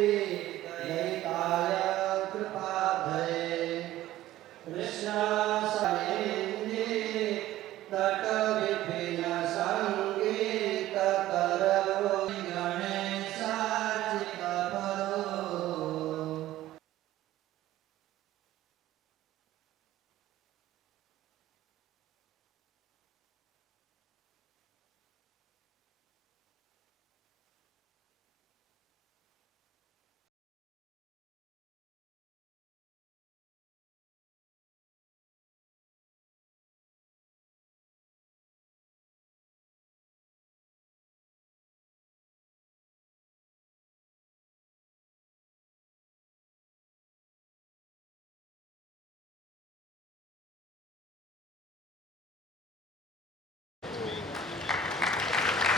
दयिताय कृपाब्धये कृष्णासनेन्दे तटविपिन संगीतकरवो गणेशार्चितपरो।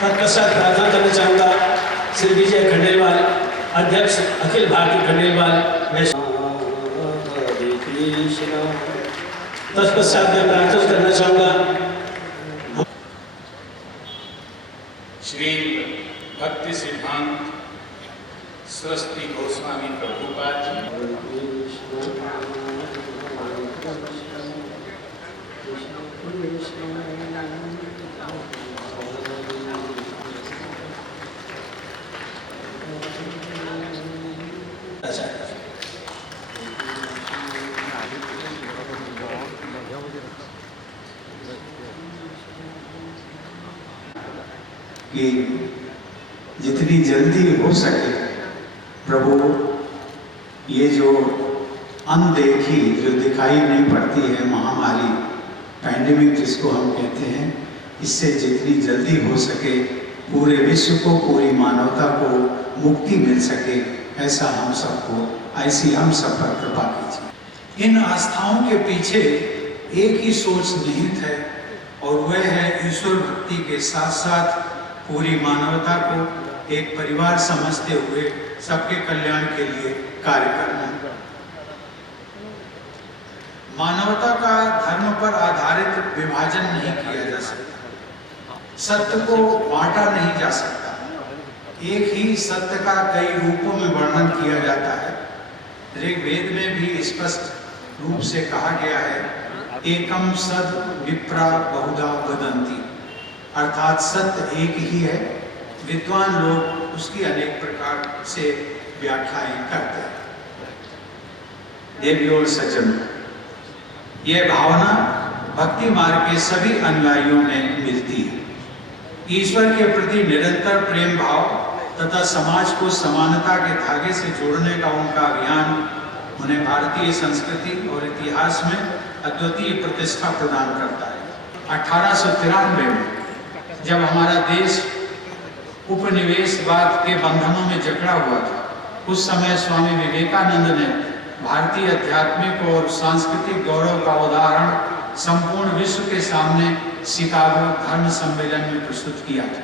तत्पश्चात प्रार्थना करना चाहूंगा श्री विजय खंडेलवाल, अध्यक्ष अखिल भारतीय खंडेलवाल। तत्पश्चात मैं प्रार्थना करना चाहूंगा श्री भक्ति सिद्धांत सरस्वती गोस्वामी प्रभुपाद जी, कि जितनी जल्दी हो सके प्रभु ये जो अनदेखी जो दिखाई नहीं पड़ती है महामारी पैंडेमिक जिसको हम कहते हैं, इससे जितनी जल्दी हो सके पूरे विश्व को, पूरी मानवता को मुक्ति मिल सके, ऐसा हम सबको, ऐसी हम सब पर कृपा कीजिए। इन आस्थाओं के पीछे एक ही सोच निहित है और वह है ईश्वर भक्ति के साथ साथ पूरी मानवता को एक परिवार समझते हुए सबके कल्याण के लिए कार्य करना। मानवता का धर्म पर आधारित विभाजन नहीं किया जा सकता, सत्य को बांटा नहीं जा सकता, एक ही सत्य का कई रूपों में वर्णन किया जाता है। ऋग्वेद में भी स्पष्ट रूप से कहा गया है, एकम सद विप्रा बहुधा वदन्ति, अर्थात सत्य एक ही है, विद्वान लोग उसकी अनेक प्रकार से व्याख्याएं करते हैं। देवियों और सज्जनों, यह भावना भक्ति मार्ग के सभी अनुयायियों में मिलती है। ईश्वर के प्रति निरंतर प्रेम भाव तथा समाज को समानता के धागे से जोड़ने का उनका अभियान उन्हें भारतीय संस्कृति और इतिहास में अद्वितीय प्रतिष्ठा प्रदान करता है। 1893 में जब हमारा देश उपनिवेशवाद के बंधनों में जकड़ा हुआ था, उस समय स्वामी विवेकानंद ने भारतीय आध्यात्मिक और सांस्कृतिक गौरव का उदाहरण संपूर्ण विश्व के सामने शिकागो धर्म सम्मेलन में प्रस्तुत किया था।